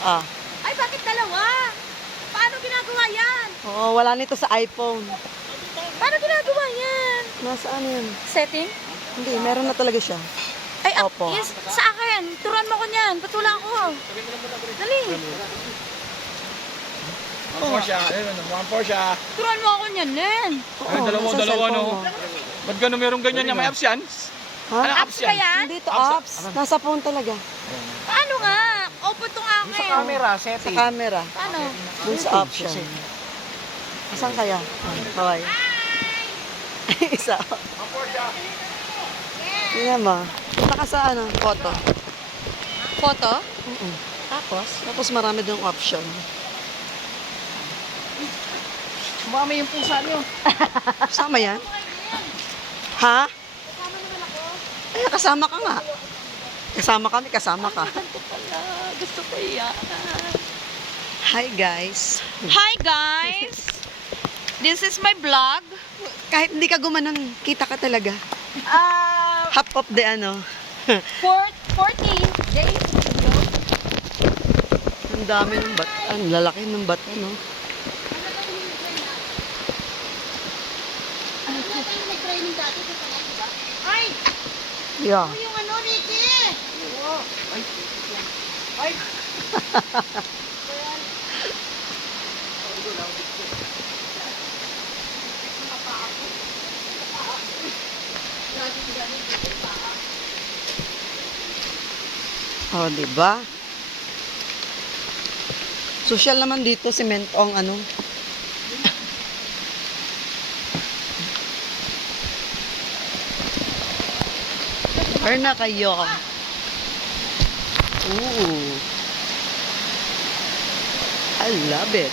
Ah. Ay, bakit dalawa? Paano ginagawa yan? Oo, wala nito sa iPhone. Paano ginagawa yan? Nasaan yun? Setting? Hindi, meron na talaga siya. Ay, Opo. yes, sa akin. Turuan mo ko niyan. Ba't wala ako? Dali. Porsche, ayun, one Porsche. Turuan mo ako niyan, Nen. Ayun, dalawa, nasa dalawa, cellphone no? mo. Ba't gano'n meron ganyan niya? May apps yan? Ha? Ano, Apps ba yan? Hindi to apps. Nasa phone talaga. Paano nga? Opo itong akin. Sa camera, Sa setting. camera. Paano? Dun sa option. Asan kaya? Kaway. Isa. Tingnan mo. Punta ka sa ano, photo. Photo? Tapos? Tapos marami dong option. Sumami yung pusa niyo. Kasama yan? Ha? Eh, kasama ka nga. Kasama kami, kasama ka. Gusto ko yan. Hi guys. Hi guys! This is my vlog. Kahit hindi ka gumanon, kita ka talaga. Half of the ano. 14 days ago. Ang dami ng bat. Ang lalaki ng bat, no? Nag-training dati sa kanal, diba? Ay! Yeah. Yung ano, Ricky! Ay! Oh, di ba? Social naman dito, sementong ano. Or na kayo. Ooh. I love it.